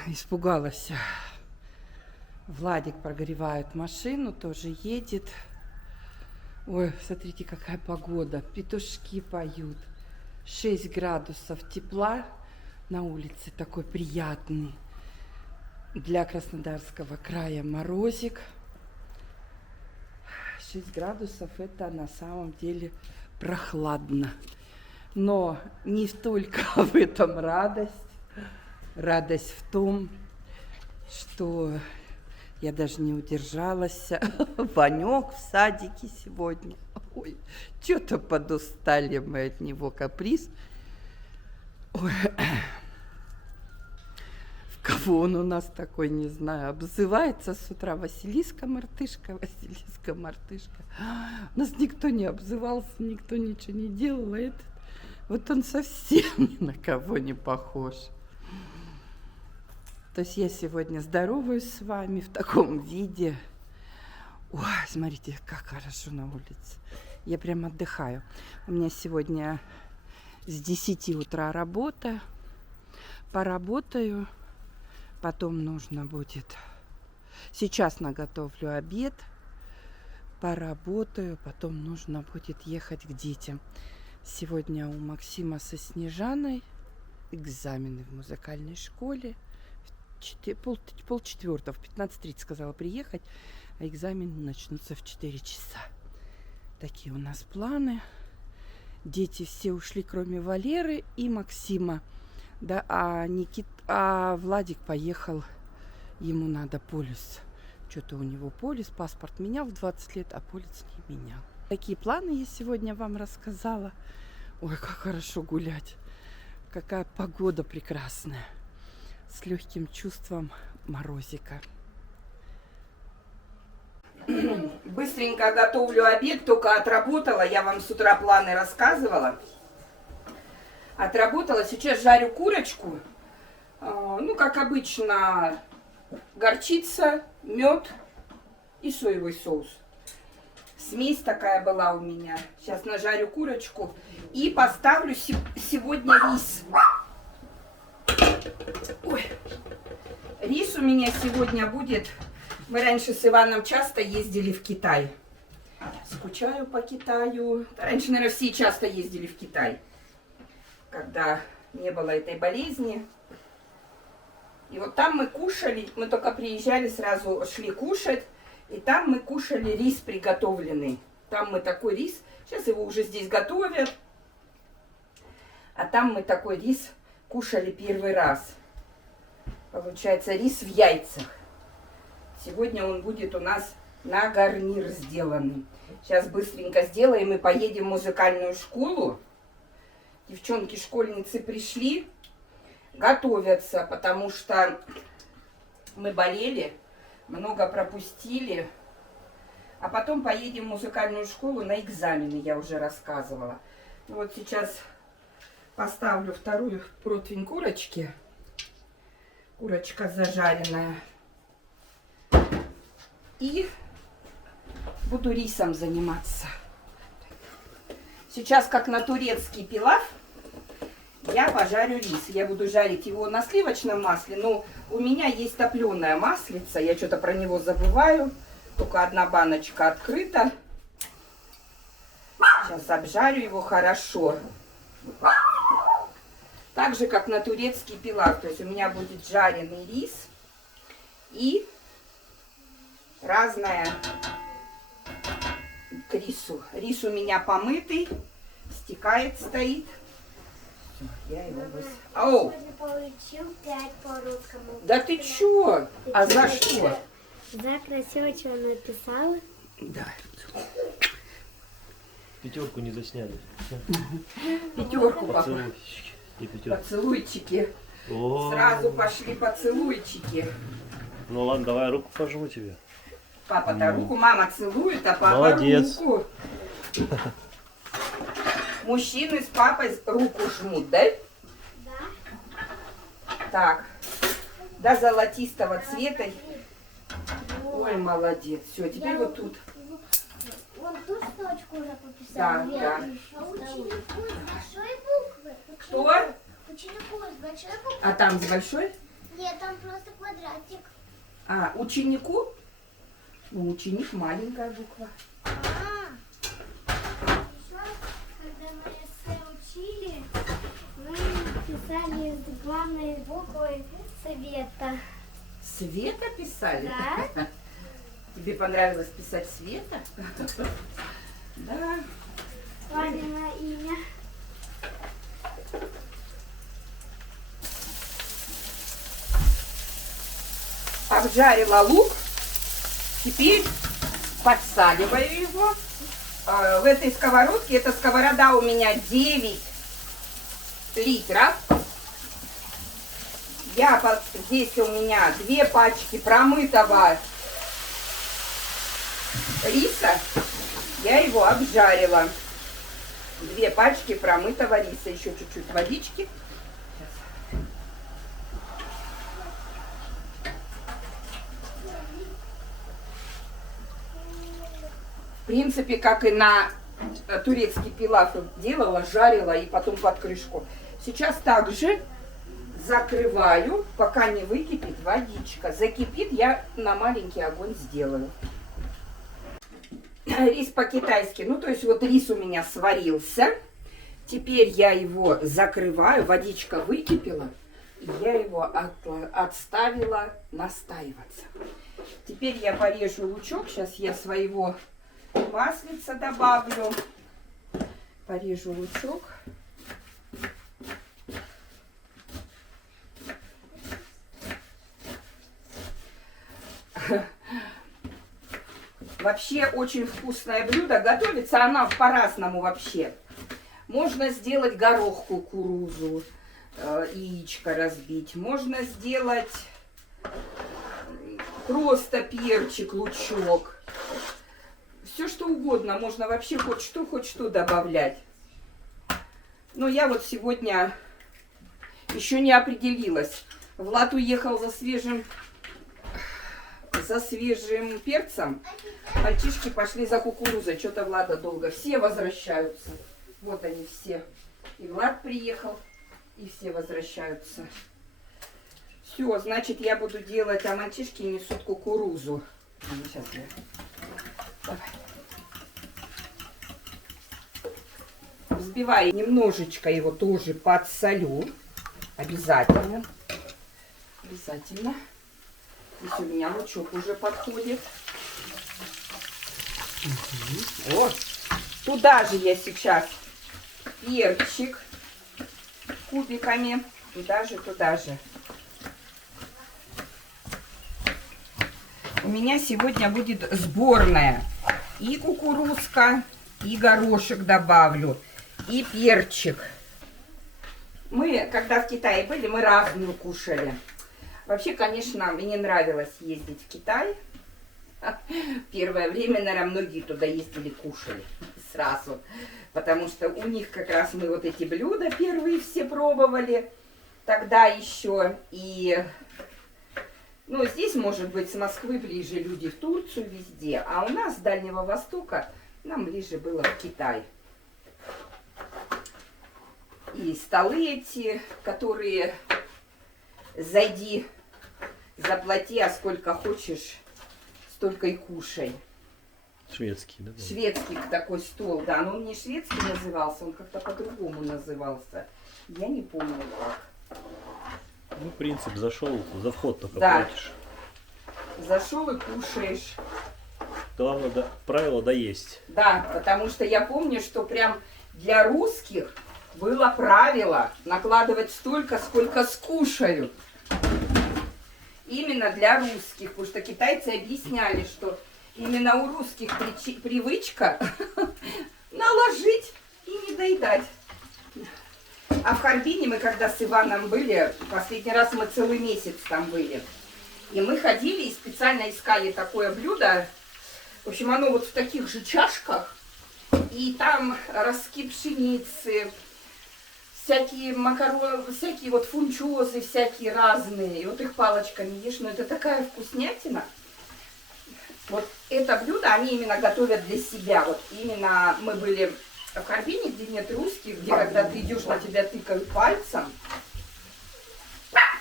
Испугалась. Владик прогревает машину, тоже едет. Ой, смотрите, какая погода. Петушки поют. 6 градусов тепла на улице, такой приятный. Для Краснодарского края морозик. 6 градусов это на самом деле прохладно. Но не только в этом радость. Радость в том, что я даже не удержалась. Ванек в садике сегодня. Ой, что-то подустали мы от него, каприз. Ой. В кого он у нас такой, не знаю, обзывается с утра. Василиска мартышка, Василиска мартышка. У нас никто не обзывался, никто ничего не делал. А этот, вот он совсем ни на кого не похож. То есть я сегодня здороваюсь с вами в таком виде. Ой, смотрите, как хорошо на улице. Я прям отдыхаю. У меня сегодня с 10 утра работа. Поработаю. Потом нужно будет... Сейчас наготовлю обед. Поработаю. Потом нужно будет ехать к детям. Сегодня у Максима со Снежаной экзамены в музыкальной школе. Полчетвертого, в 15:30 сказала приехать, а экзамены начнутся в 4 часа. Такие у нас планы. Дети все ушли, кроме Валеры и Максима. Да, а Владик поехал, ему надо полис. Что-то у него полис, паспорт менял в 20 лет, а полис не менял. Такие планы я сегодня вам рассказала. Ой, как хорошо гулять. Какая погода прекрасная. С легким чувством морозика. Быстренько готовлю обед, только отработала. Я вам с утра планы рассказывала. Отработала. Сейчас жарю курочку. Ну, как обычно, горчица, мед и соевый соус. Смесь такая была у меня. Сейчас нажарю курочку и поставлю сегодня рис. Ой. Рис у меня сегодня будет. Мы раньше с Иваном часто ездили в Китай. Скучаю по Китаю. Раньше, наверное, все часто ездили в Китай, когда не было этой болезни. И вот там мы кушали, мы только приезжали, сразу шли кушать. И там мы кушали рис приготовленный. Там мы такой рис, сейчас его уже здесь готовят. А там мы такой рис кушали первый раз. Получается, рис в яйцах. Сегодня он будет у нас на гарнир сделанный. Сейчас быстренько сделаем и поедем в музыкальную школу. Девчонки, школьницы пришли, готовятся, потому что мы болели, много пропустили. А потом поедем в музыкальную школу на экзамены, я уже рассказывала. Вот сейчас поставлю вторую противень курочки. Курочка зажаренная. И буду рисом заниматься. Сейчас, как на турецкий пилав, я пожарю рис. Я буду жарить его на сливочном масле, но у меня есть топленое маслица. Я что-то про него забываю. Только одна баночка открыта. Сейчас обжарю его хорошо. Так же, как на турецкий пилав. То есть у меня будет жареный рис и разное к рису. Рис у меня помытый, стекает, стоит. Я его Ау! Получил 5 по русскому. Да ты чё? А за что? За красиво, что написала. Да. Пятерку не засняли. Пятерку, папа. Поцелуйчики. И пятерку. Поцелуйчики. О, Сразу пошли поцелуйчики. ну ладно, давай руку пожму тебе. Папа-то руку, мама целует, а папа Молодец. руку. Мужчины с папой руку жмут, да? Да. Так. До золотистого цвета. Ой, молодец. Все, теперь вот тут. Вон ту строчку уже пописал. Да, да. А ученику с большой буквы. Кто? Ученику с большой буквы. А там с большой? Нет, там просто квадратик. А, ученику? Ну, ученик маленькая буква. Еще, когда мы все учили, мы писали с главной буквой Света. Света писали? Да. Тебе понравилось писать Света? Да. Папино имя. Обжарила лук. Теперь подсаливаю его. В этой сковородке, эта сковорода у меня 9 литров. Здесь у меня 2 пачки промытого риса. Я его обжарила. 2 пачки промытого риса. Еще чуть-чуть водички. В принципе, как и на турецкий пилав делала, жарила и потом под крышку. Сейчас также закрываю, пока не выкипит водичка. Закипит, я на маленький огонь сделаю. Рис по-китайски. Ну, то есть вот рис у меня сварился. Теперь я его закрываю. Водичка выкипела. Я его отставила настаиваться. Теперь я порежу лучок. Сейчас я своего маслица добавлю. Порежу лучок. Вообще очень вкусное блюдо. Готовится она по-разному вообще. Можно сделать горох, кукурузу, яичко разбить. Можно сделать просто перчик, лучок. Все что угодно. Можно вообще хоть что добавлять. Но я вот сегодня еще не определилась. Влад уехал за свежим перцем. Мальчишки пошли за кукурузой. Что-то Влада долго. Все возвращаются. Вот они все. И Влад приехал, и все возвращаются. Все, значит, я буду делать, а мальчишки несут кукурузу. Сейчас я... Давай. Взбиваю немножечко его тоже подсолю. Обязательно. Обязательно. Здесь у меня лучок уже подходит. Угу. Вот. Туда же я сейчас перчик кубиками. Туда же. У меня сегодня будет сборная. И кукурузка, и горошек добавлю, и перчик. Мы, когда в Китае были, мы разную кушали. Вообще, конечно, мне нравилось ездить в Китай. Первое время, наверное, многие туда ездили, кушали сразу. Потому что у них как раз мы вот эти блюда первые все пробовали. Тогда еще. И, ну, здесь, может быть, с Москвы ближе люди в Турцию везде. А у нас с Дальнего Востока нам ближе было в Китай. И столы эти, которые зайди, заплати, а сколько хочешь, столько и кушай. Шведский, да? Шведский такой стол, да. Но он не шведский назывался, он как-то по-другому назывался. Я не помню как. Ну, принцип, зашел, за вход только Да. платишь. Зашел и кушаешь. Главное, правило доесть. Да, потому что я помню, что прям для русских было правило накладывать столько, сколько скушают. Именно для русских, потому что китайцы объясняли, что именно у русских привычка наложить и не доедать. А в Харбине мы когда с Иваном были, последний раз мы целый месяц там были. И мы ходили и специально искали такое блюдо. В общем, оно вот в таких же чашках. И там ростки пшеницы, всякие макароны, всякие вот фунчозы, всякие разные. И вот их палочками ешь. Но это такая вкуснятина. Вот это блюдо они именно готовят для себя. Вот именно мы были в Харбине, где нет русских, где когда ты идешь, на тебя тыкают пальцем. И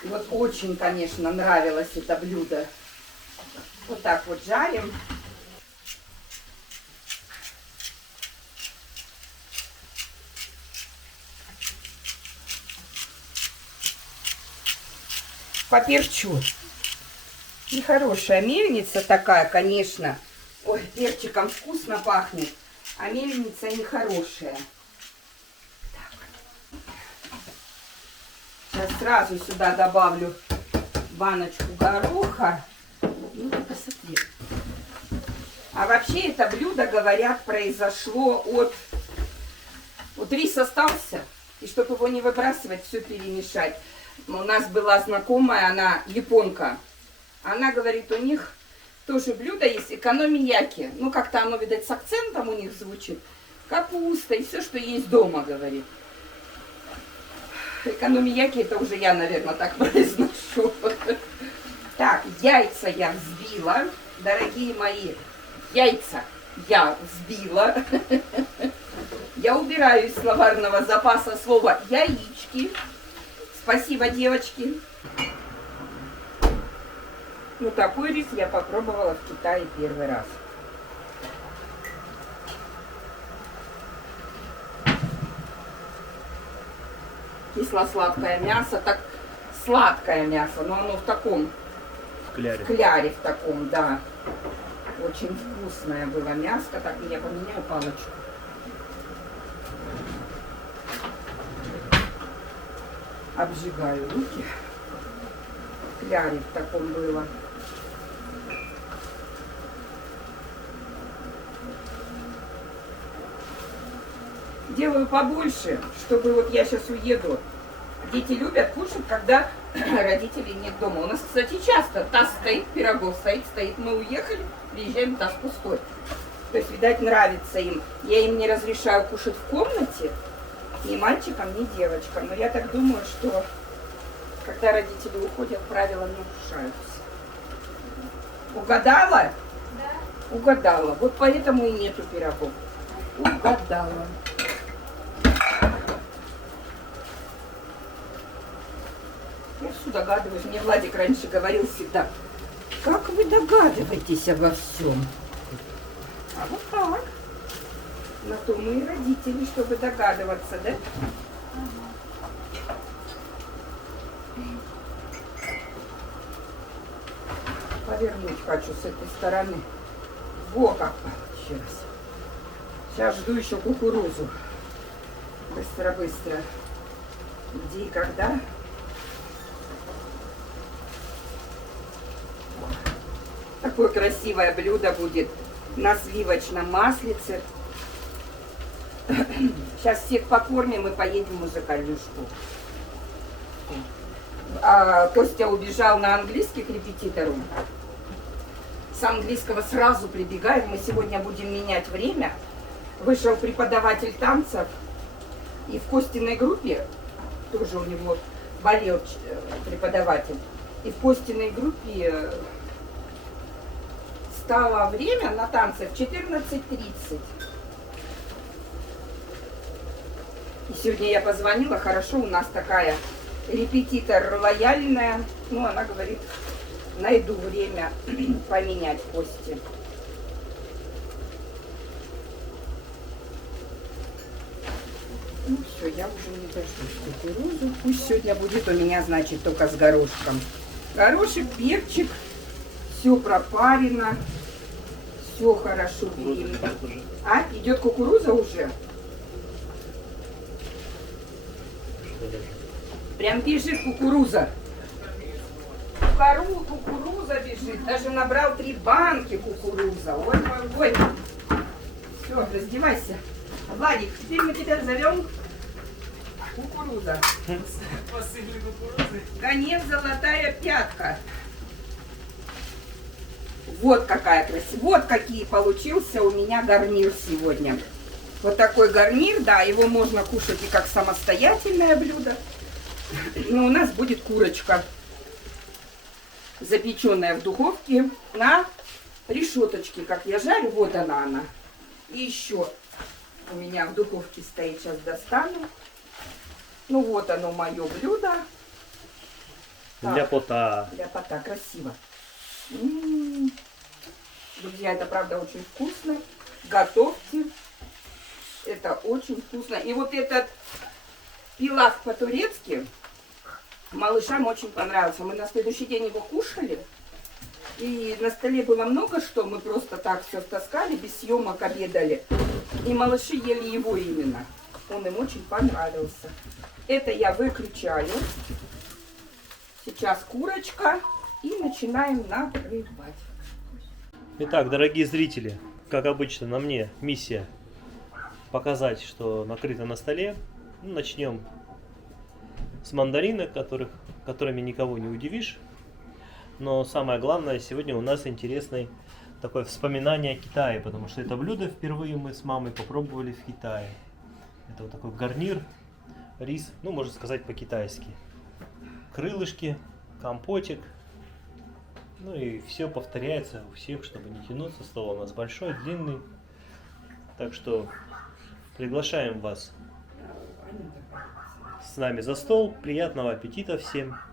Вот очень, конечно, нравилось это блюдо. Вот так вот жарим. Поперчу. Нехорошая мельница такая, конечно. Ой, перчиком вкусно пахнет, а мельница нехорошая. Так. Сейчас сразу сюда добавлю баночку гороха. Ну, посмотри. А вообще это блюдо, говорят, произошло от... Вот рис остался, и чтобы его не выбрасывать, все перемешать. У нас была знакомая, она японка. Она говорит, у них тоже блюдо есть экономияки. Ну, как-то оно, видать, с акцентом у них звучит. Капуста и все, что есть дома, говорит. Экономияки, это уже я, наверное, так произношу. Так, яйца я взбила. Дорогие мои, яйца я взбила. Я убираю из словарного запаса слово яички. Спасибо, девочки. Ну, такой рис я попробовала в Китае первый раз. Кисло-сладкое мясо, так сладкое мясо, но оно в таком, В кляре. в кляре в таком, да. Очень вкусное было мяско. Так, я поменяю палочку. Обжигаю руки. В кляре в таком было. Делаю побольше, чтобы вот я сейчас уеду. Дети любят кушать, когда родителей нет дома. У нас, кстати, часто таз стоит, пирогов стоит. Мы уехали, приезжаем, таз пустой. То есть, видать, нравится им. Я им не разрешаю кушать в комнате, ни мальчикам, ни девочкам. Но я так думаю, что когда родители уходят, правила нарушаются. Угадала? Да. Угадала. Вот поэтому и нету пирогов. Угадала. Я все догадываюсь. Мне Владик раньше говорил всегда, как вы догадываетесь обо всем? А вот так. На то мы и родители, чтобы догадываться, да? Повернуть хочу с этой стороны. Во как получилось. Сейчас жду еще кукурузу. Быстро-быстро. Где и когда? Такое красивое блюдо будет на сливочном маслице. Сейчас всех покормим и поедем в музыкальную школу. Костя убежал на английский к репетитору. С английского сразу прибегаем. Мы сегодня будем менять время. Вышел преподаватель танцев. И в Костиной группе, тоже у него болел преподаватель, и в Костиной группе стало время на танцы в 14:30. И сегодня я позвонила, хорошо, у нас такая репетитор лояльная. Ну, она говорит, найду время поменять Кости. Ну все, я уже не дождусь кукурузу. Пусть сегодня будет у меня, значит, только с горошком. Горошек, перчик, все пропарено, все хорошо. А, идет кукуруза уже? Прям бежит кукуруза. Кукуруза бежит. Даже набрал 3 банки кукуруза. Ой, ой, ой. Все, раздевайся. Владик, теперь мы тебя зовем кукуруза. Конец золотая пятка. Вот какая красивая. Вот какие получился у меня гарнир сегодня. Вот такой гарнир, да, его можно кушать и как самостоятельное блюдо. Но у нас будет курочка, запеченная в духовке на решеточке, как я жарю. Вот она. И еще у меня в духовке стоит, сейчас достану. Ну вот оно, мое блюдо. Так. Ляпота. Ляпота, красиво. М. Друзья, это правда очень вкусно. Готовьте. Это очень вкусно. И вот этот пилав по-турецки малышам очень понравился. Мы на следующий день его кушали. И на столе было много что. Мы просто так все таскали, без съемок обедали. И малыши ели его именно. Он им очень понравился. Это я выключаю. Сейчас курочка. И начинаем накрывать. Итак, дорогие зрители, как обычно, на мне миссия показать, что накрыто на столе. Ну, начнем с мандаринок, которыми никого не удивишь. Но самое главное, сегодня у нас интересное такое вспоминание о Китае, потому что это блюдо впервые мы с мамой попробовали в Китае. Это вот такой гарнир, рис, ну, можно сказать, по-китайски. Крылышки, компотик. Ну и все повторяется у всех, чтобы не тянуться. Стол у нас большой, длинный. Так что приглашаем вас с нами за стол. Приятного аппетита всем.